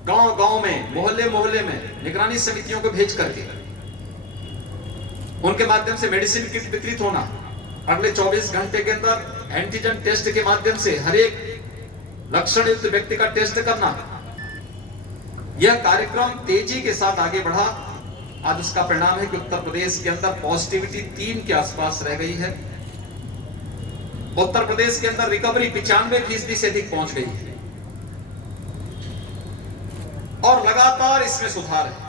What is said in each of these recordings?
गांव गांव में, मोहल्ले मोहल्ले में निगरानी समितियों को भेज करके उनके माध्यम से मेडिसिन किट वितरित होना, अगले 24 घंटे के अंदर एंटीजन टेस्ट के माध्यम से हर एक लक्षण युक्त व्यक्ति का टेस्ट करना, यह कार्यक्रम तेजी के साथ आगे बढ़ा। आज उसका परिणाम है कि उत्तर प्रदेश के अंदर पॉजिटिविटी 3 के आसपास रह गई है। उत्तर प्रदेश के अंदर रिकवरी 95% से अधिक पहुंच गई है और लगातार इसमें सुधार है।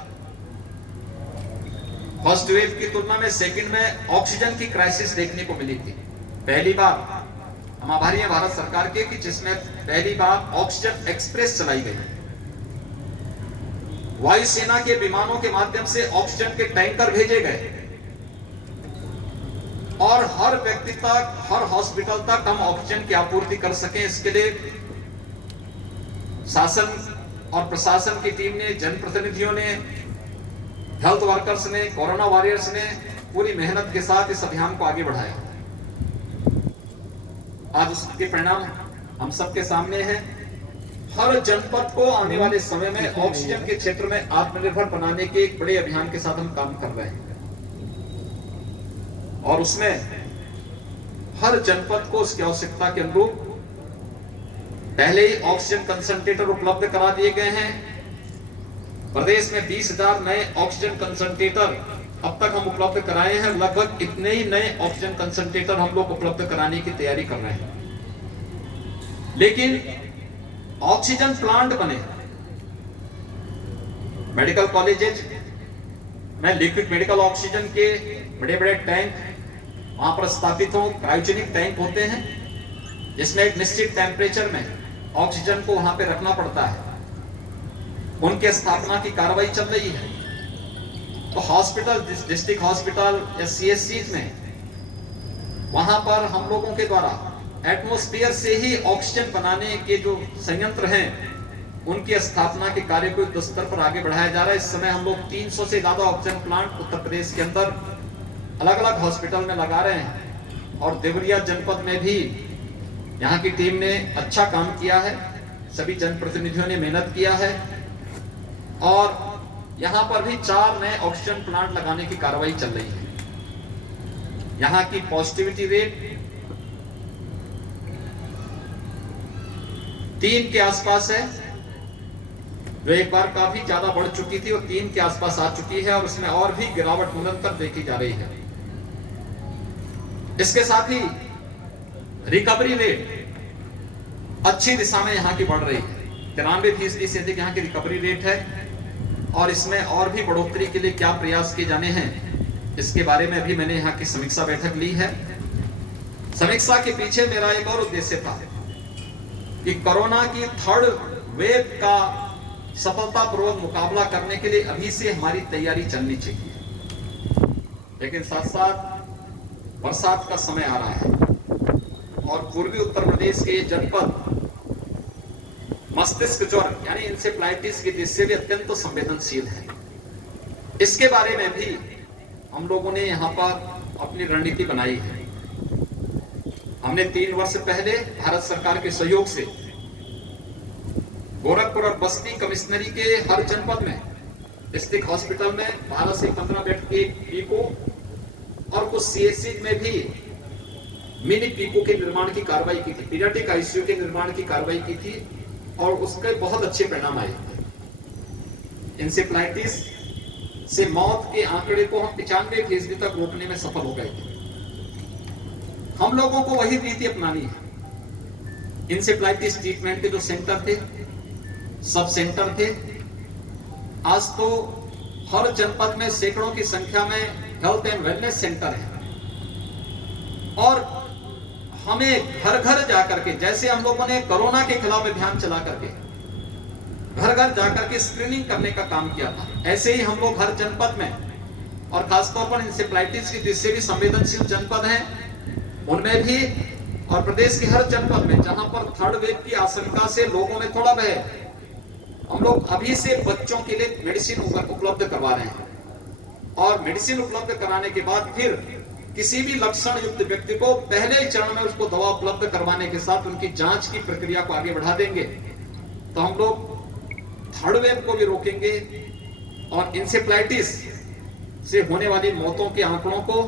फर्स्ट वेव की तुलना में सेकंड में ऑक्सीजन की क्राइसिस देखने को मिली थी। पहली बार हम आभारी हैं भारत सरकार के कि जिसमें पहली बार ऑक्सीजन एक्सप्रेस चलाई गई। वायुसेना के विमानों के माध्यम से ऑक्सीजन के टैंकर भेजे गए और हर व्यक्ति तक, हर हॉस्पिटल तक हम ऑक्सीजन की आपूर्ति कर सकें, इसके लिए शासन और प्रशासन की टीम ने, जनप्रतिनिधियों ने, हेल्थ वर्कर्स ने, कोरोना वॉरियर्स ने पूरी मेहनत के साथ इस अभियान को आगे बढ़ाया। आज उसके परिणाम हम सबके सामने हैं। हर जनपद को आने वाले समय में ऑक्सीजन के क्षेत्र में आत्मनिर्भर बनाने के एक बड़े अभियान के साथ हम काम कर रहे हैं और उसमें हर जनपद को उसकी आवश्यकता के अनुरूप पहले ही ऑक्सीजन कंसंट्रेटर उपलब्ध करा दिए गए हैं। प्रदेश में 20,000 नए ऑक्सीजन कंसंट्रेटर अब तक हम उपलब्ध कराए हैं। लगभग इतने ही नए ऑक्सीजन कंसंट्रेटर हम लोग उपलब्ध कराने की तैयारी कर रहे हैं। लेकिन ऑक्सीजन प्लांट बने, मेडिकल कॉलेजेज में लिक्विड मेडिकल ऑक्सीजन के बड़े बड़े टैंक वहां पर स्थापित हो। क्रायोजेनिक टैंक होते हैं जिसमें एक निश्चित टेम्परेचर में ऑक्सीजन को वहां पे रखना पड़ता है। उनके स्थापना की कार्रवाई चल रही है। तो हॉस्पिटल, डिस्ट्रिक्ट हॉस्पिटल या सीएससी में वहां पर हम लोगों के द्वारा एटमॉस्फेयर से ही ऑक्सीजन बनाने के जो संयंत्र हैं उनकी स्थापना के कार्य को युद्ध स्तर पर आगे बढ़ाया जा रहा है। इस समय हम लोग 300 से ज्यादा ऑक्सीजन प्लांट उत्तर प्रदेश के अंदर अलग अलग हॉस्पिटल में लगा रहे हैं और देवरिया जनपद में भी यहाँ की टीम ने अच्छा काम किया है। सभी जनप्रतिनिधियों ने मेहनत किया है और यहाँ पर भी 4 नए ऑक्सीजन प्लांट लगाने की कार्रवाई चल रही है। यहाँ की पॉजिटिविटी रेट 3 के आसपास है, जो एक बार काफी ज्यादा बढ़ चुकी थी और 3 के आसपास आ चुकी है और उसमें और भी गिरावट निरंतर देखी जा रही है। इसके साथ ही रिकवरी रेट अच्छी दिशा में यहाँ की बढ़ रही है। 93% से अधिक यहाँ की रिकवरी रेट है और इसमें और भी बढ़ोतरी के लिए क्या प्रयास किए जाने हैं, इसके बारे में अभी मैंने यहाँ की समीक्षा बैठक ली है। समीक्षा के पीछे मेरा एक और उद्देश्य था कि कोरोना की 3rd वेव का सफलतापूर्वक मुकाबला करने के लिए अभी से हमारी तैयारी चलनी चाहिए। लेकिन साथ साथ बरसात का समय आ रहा है और पूर्वी उत्तर प्रदेश के जनपद मस्तिष्क ज्वर यानी इंसेफ्लाइटिस की दृष्टि से भी अत्यंत संवेदनशील है। इसके बारे में भी हम लोगों ने यहाँ पर अपनी रणनीति बनाई है। हमने 3 वर्ष पहले भारत सरकार के सहयोग से गोरखपुर और बस्ती कमिश्नरी के हर जनपद में डिस्ट्रिक्ट हॉस्पिटल में 12 से 15 बेड के पीको और कुछ सीएससी में भी मिनी पीको के निर्माण की कार्रवाई की थी, पीडियाट्रिक आईसीयू के निर्माण की कार्रवाई की थी और उसके बहुत अच्छे परिणाम आए थे। इंसेफ्लाइटिस से मौत के आंकड़े को हम 95% तक रोकने में सफल हो गए थे। हम लोगों को वही नीति अपनानी है। इंसेफ्लाइटिस ट्रीटमेंट के जो सेंटर थे, सब सेंटर थे, आज तो हर जनपद में सैकड़ों की संख्या में हेल्थ एंड वेलनेस सेंटर है और हमें घर घर जाकर के, जैसे हम लोगों ने कोरोना के खिलाफ अभियान चला करके घर घर जाकर के स्क्रीनिंग करने का काम किया था, ऐसे ही हम लोग हर जनपद में और खासतौर पर इंसेफ्लाइटिस की दृष्टि भी संवेदनशील जनपद हैं उनमें भी और प्रदेश के हर जनपद में जहां पर 3rd वेव की आशंका से लोगों में थोड़ा भय, हम लोग अभी से बच्चों के लिए मेडिसिन उपलब्ध करवा रहे हैं और मेडिसिन उपलब्ध कराने के बाद फिर किसी भी लक्षण युक्त व्यक्ति को पहले चरण में उसको दवा उपलब्ध करवाने के साथ उनकी जांच की प्रक्रिया को आगे बढ़ा देंगे। तो हम लोग थर्ड वेव को भी रोकेंगे और इंसेफ्लाइटिस से होने वाली मौतों के आंकड़ों को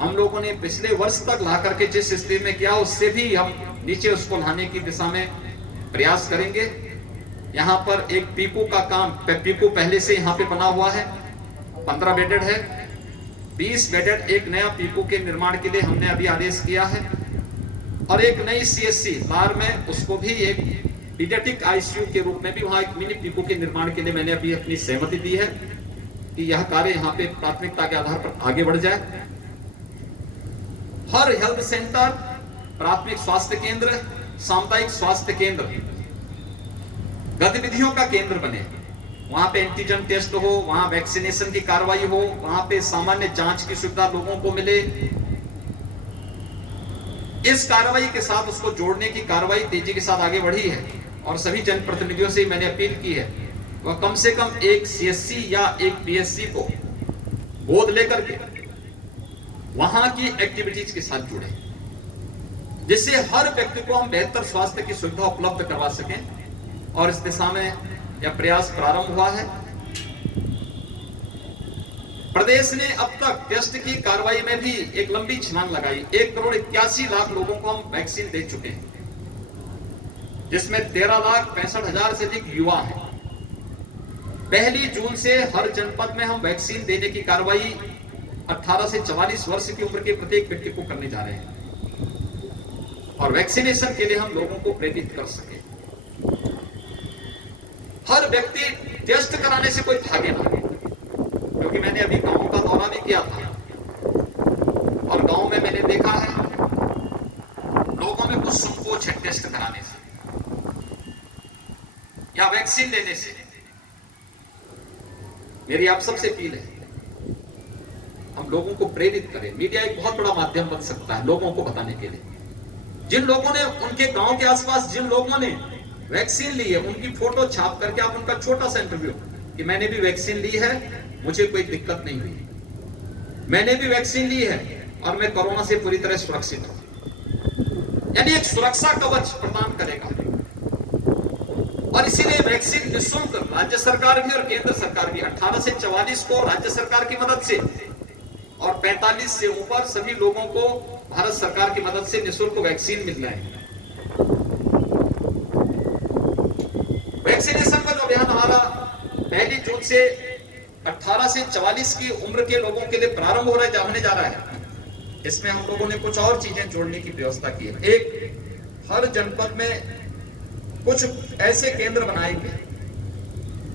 हम लोगों ने पिछले वर्ष तक ला करके जिस स्थिति में किया उससे भी हम नीचे उसको लाने की दिशा में प्रयास करेंगे। यहाँ पर एक पीकू का काम, पीकू पहले से यहाँ पे बना हुआ है, 15 बेडेड है, 20 बेडेड एक नया पीकू के निर्माण के लिए हमने अभी आदेश किया है और एक नई सीएससी लार में उसको भी एक पीडियाट्रिक आईसीयू के रूप में भी वहां एक मिनी पीकू के निर्माण के लिए मैंने अभी अपनी सहमति दी है कि यह कार्य यहाँ पे प्राथमिकता के आधार पर आगे बढ़ जाए। हर हेल्थ सेंटर, प्राथमिक स्वास्थ्य केंद्र, सामुदायिक स्वास्थ्य केंद्र गतिविधियों का केंद्र बने। वहां पे एंटीजन टेस्ट हो, वहां वैक्सीनेशन की कार्रवाई हो, वहां पे सामान्य जांच की सुविधा लोगों को मिले। इस कार्रवाई के साथ उसको जोड़ने की कार्रवाई तेजी के साथ आगे बढ़ी है और सभी जनप्रतिनिधियों से मैंने अपील की है वह कम से कम एक सीएससी या एक पीएससी को गोद लेकर के वहां की एक्टिविटीज के साथ जुड़े, जिससे हर व्यक्ति को हम बेहतर स्वास्थ्य की सुविधा उपलब्ध करवा सकें और इस दिशा में यह प्रयास प्रारंभ हुआ है। प्रदेश ने अब तक टेस्ट की कार्रवाई में भी एक लंबी छलांग लगाई। 1,81,00,000 लोगों को हम वैक्सीन दे चुके हैं, जिसमें 13,65,000 से अधिक युवा हैं। 1 जून से हर जनपद में हम वैक्सीन देने की कार्रवाई 18 से 44 वर्ष की उम्र के प्रत्येक व्यक्ति को करने जा रहे हैं और वैक्सीनेशन के लिए हम लोगों को प्रेरित कर सके। हर व्यक्ति टेस्ट कराने से कोई भागे ना, क्योंकि मैंने अभी गांव का दौरा भी किया था और गांव में मैंने देखा है लोगों में कुछ संकोच है टेस्ट कराने से या वैक्सीन लेने से। मेरी आप सबसे अपील है हम लोगों को प्रेरित करें। मीडिया एक बहुत बड़ा माध्यम बन सकता है लोगों को बताने के लिए। जिन लोगों ने उनके गांव के आसपास जिन लोगों ने वैक्सीन ली है उनकी फोटो छाप करके आप उनका छोटा सा इंटरव्यू कि मैंने भी वैक्सीन ली है, मुझे कोई दिक्कत नहीं हुई, मैंने भी वैक्सीन ली है और मैं कोरोना से पूरी तरह सुरक्षित हूं। यानी एक सुरक्षा कवच प्रदान करेगा और इसीलिए वैक्सीन निःशुल्क राज्य सरकार भी और केंद्र सरकार भी 18 से 44 को राज्य सरकार की मदद से और 45 से ऊपर सभी लोगों को भारत सरकार की मदद से निःशुल्क वैक्सीन मिल रहे हैं। वैक्सीनेशन का जो अभियान हमारा 1 जून से 18 से 44 की उम्र के लोगों के लिए प्रारंभ होने जा रहा है। इसमें हम लोगों ने कुछ और चीजें जोड़ने की व्यवस्था की है। एक, हर जनपद में कुछ ऐसे केंद्र बनाएंगे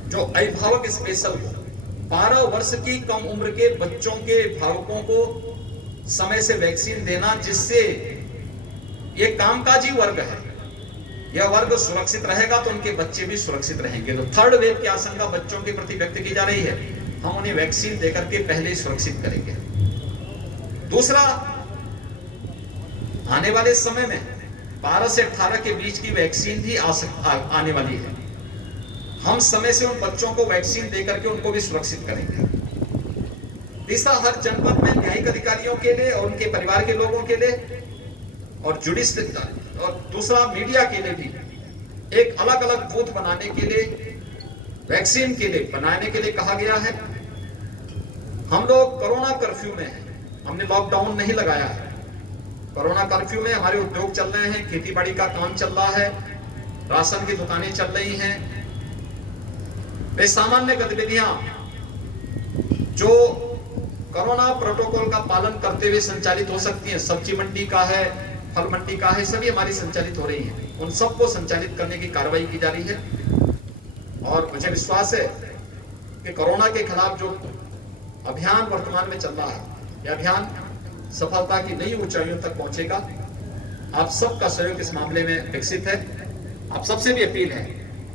जो अभिभावक स्पेशल हो। 12 वर्ष की कम उम्र के बच्चों के अभिभावकों को समय से वैक्सीन देना, जिससे ये कामकाजी वर्ग है, यह वर्ग सुरक्षित रहेगा तो उनके बच्चे भी सुरक्षित रहेंगे। तो थर्ड वेव की आशंका बच्चों के प्रति व्यक्त की जा रही है, हम उन्हें वैक्सीन देकर के पहले ही सुरक्षित करेंगे। दूसरा, आने वाले समय में 12 से 18 के बीच की वैक्सीन भी आने वाली है। हम समय से उन बच्चों को वैक्सीन देकर के उनको भी सुरक्षित करेंगे। तीसरा, हर जनपद में न्यायिक अधिकारियों के लिए और उनके परिवार के लोगों के लिए और जुडिशरी और दूसरा मीडिया के लिए भी एक अलग अलग बूथ बनाने के लिए, वैक्सीन के लिए बनाने के लिए कहा गया है। हम लोग कोरोना कर्फ्यू में हैं, हमने लॉकडाउन नहीं लगाया है। कोरोना कर्फ्यू में हमारे उद्योग चल रहे हैं, खेती बाड़ी का काम चल रहा है, राशन की दुकानें चल रही हैं। वे सामान्य गतिविधियां जो कोरोना प्रोटोकॉल का पालन करते हुए संचालित हो सकती हैं, सब्जी मंडी का है, फल मंडी का है, सभी हमारी संचालित हो रही हैं। उन सबको संचालित करने की कार्रवाई की जा रही है और मुझे विश्वास है कि कोरोना के खिलाफ जो अभियान वर्तमान में चल रहा है, यह अभियान सफलता की नई ऊंचाइयों तक पहुंचेगा। आप सबका सहयोग इस मामले में विकसित है। आप सबसे भी अपील है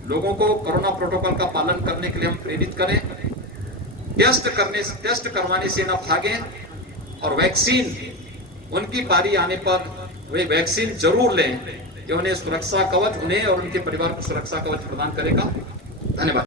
लोगों को कोरोना प्रोटोकॉल का पालन करने के लिए हम प्रेरित करें। टेस्ट करवाने से न भागें और वैक्सीन उनकी बारी आने पर वे वैक्सीन जरूर लें, जो उन्हें सुरक्षा कवच, उन्हें और उनके परिवार को सुरक्षा कवच प्रदान करेगा। धन्यवाद।